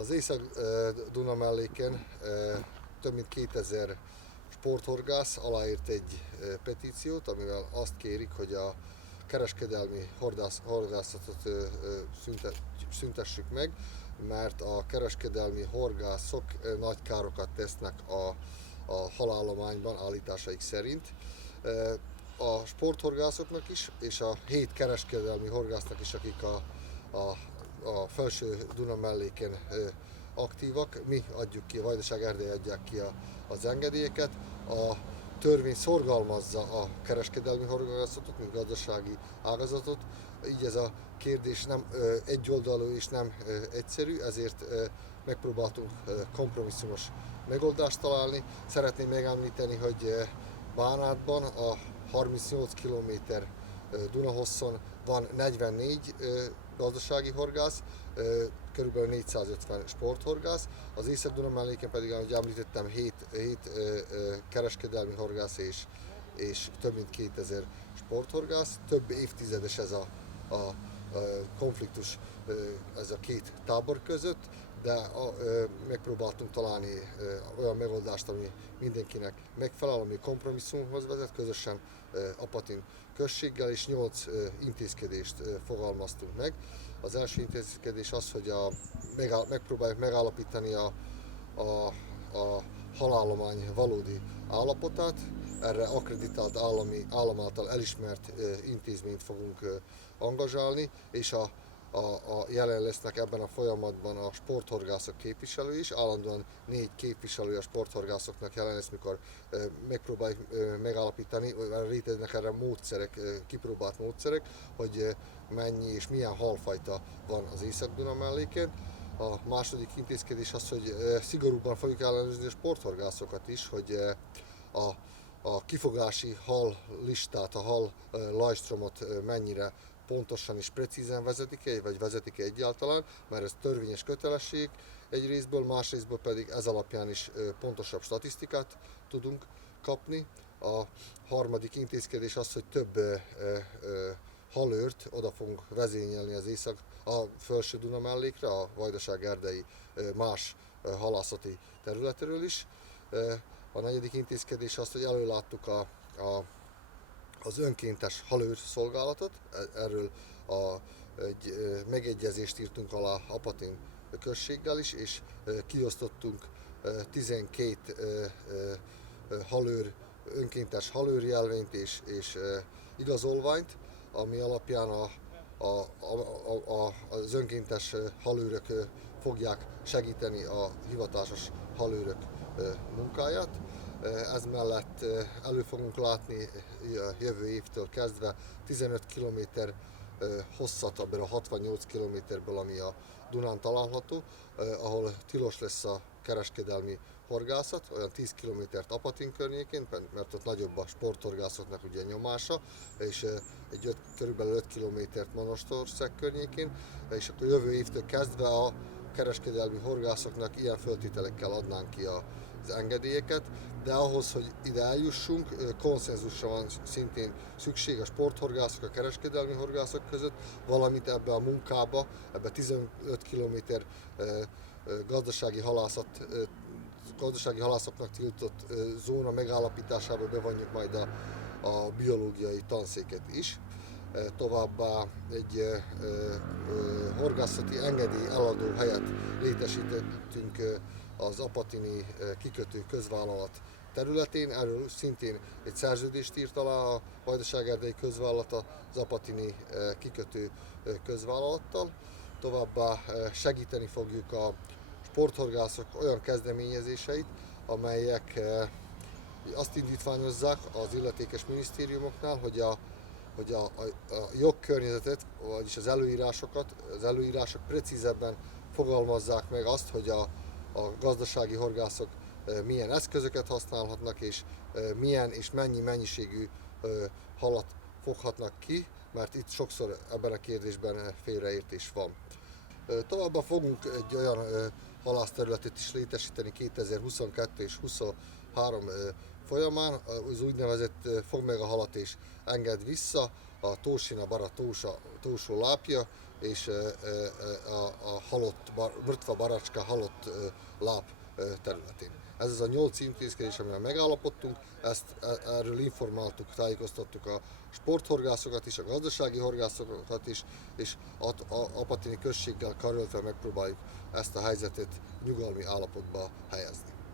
Az Észak-Duna melléken több mint 2000 sporthorgász aláírt egy petíciót, amivel azt kérik, hogy a kereskedelmi horgászatot szüntessük meg, mert a kereskedelmi horgászok nagy károkat tesznek a halállományban állításaik szerint. A sporthorgászoknak is, és a 7 kereskedelmi horgásznak is, akik a felső Duna melléken aktívak, mi adjuk ki, a Vajdaság Erdély adják ki az engedélyeket. A törvény szorgalmazza a kereskedelmi horgászatot, mint gazdasági ágazatot, így ez a kérdés nem egyoldalú és nem egyszerű, ezért megpróbáltunk kompromisszumos megoldást találni. Szeretném megemlíteni, hogy Bánátban a 38 km Dunahosszon van 44 gazdasági horgász, körülbelül 450 sporthorgász, az Észak-Duna melléken pedig, ahogy említettem, 7 kereskedelmi horgász és több mint 2000 sporthorgász. Több évtizedes ez a konfliktus ez a két tábor között, de megpróbáltunk találni olyan megoldást, ami mindenkinek megfelel, ami kompromisszumhoz vezet, közösen Apatin községgel, és 8 intézkedést fogalmaztunk meg. Az első intézkedés az, hogy megpróbáljuk megállapítani a halállomány valódi állapotát. Erre akkreditált állam által elismert intézményt fogunk angazsálni, és jelen lesznek ebben a folyamatban a sporthorgászok képviselői is. Állandóan 4 képviselője a sporthorgászoknak jelen lesz, mikor megpróbáljuk megállapítani, vagy léteznek erre módszerek, kipróbált módszerek, hogy mennyi és milyen halfajta van az Észak-Duna melléken. A második intézkedés az, hogy szigorúbban fogjuk ellenőrizni a sporthorgászokat is, hogy a kifogási hal listát, a hal lajstromot mennyire pontosan és precízen vezetik-e, vagy vezetik-e egyáltalán, mert ez törvényes kötelesség egy részből, más részből pedig ez alapján is pontosabb statisztikát tudunk kapni. A harmadik intézkedés az, hogy több halőrt oda fogunk vezényelni a felső Duna mellékre, a Vajdaság erdei más halászati területről is. A negyedik intézkedés az, hogy előláttuk az önkéntes halőr szolgálatot, erről egy megegyezést írtunk alá Apatin községgel is, és kiosztottunk 12 önkéntes halőrjelvényt és igazolványt, ami alapján az önkéntes halőrök fogják segíteni a hivatásos halőrök munkáját. Ez mellett elő fogunk látni jövő évtől kezdve 15 km hosszat abban a 68 km-ből, ami a Dunán található, ahol tilos lesz a kereskedelmi horgászat, olyan 10 km Apatin környékén, mert ott nagyobb a sporthorgászoknak ugye nyomása, és körülbelül 5 km Monostorszeg környékén, és akkor jövő évtől kezdve a kereskedelmi horgászoknak ilyen föltételekkel adnánk ki az engedélyeket, de ahhoz, hogy ide eljussunk, konszenzusra van szintén szükség a sporthorgászok, a kereskedelmi horgászok között, valamint ebbe a munkába, ebbe 15 km gazdasági halászoknak tiltott zóna megállapításába bevonjuk majd a biológiai tanszéket is. Továbbá egy horgászati engedély eladó helyet létesítettünk az apatini kikötő közvállalat területén. Erről szintén egy szerződést írt alá a Vajdaság Erdei közvállalat az apatini kikötő közvállalattal. Továbbá segíteni fogjuk a sporthorgászok olyan kezdeményezéseit, amelyek azt indítványozzák az illetékes minisztériumoknál, hogy a jogkörnyezetet, vagyis az előírások precízebben fogalmazzák meg azt, hogy a gazdasági horgászok milyen eszközöket használhatnak, és milyen és mennyi mennyiségű halat foghatnak ki, mert itt sokszor ebben a kérdésben félreértés van. Továbbá fogunk egy olyan halászterületet is létesíteni 2022 és 2023 folyamán, az úgynevezett fog meg a halat és enged vissza, a Tórsina Bara tósó lápja és a halott, mrtva baracska halott láp területén. Ez az a 8 intézkedés, amivel megállapodtunk, erről informáltuk, tájékoztattuk a sporthorgászokat is, a gazdasági horgászokat is, és a Apatini községgel karöltve megpróbáljuk ezt a helyzetet nyugalmi állapotba helyezni.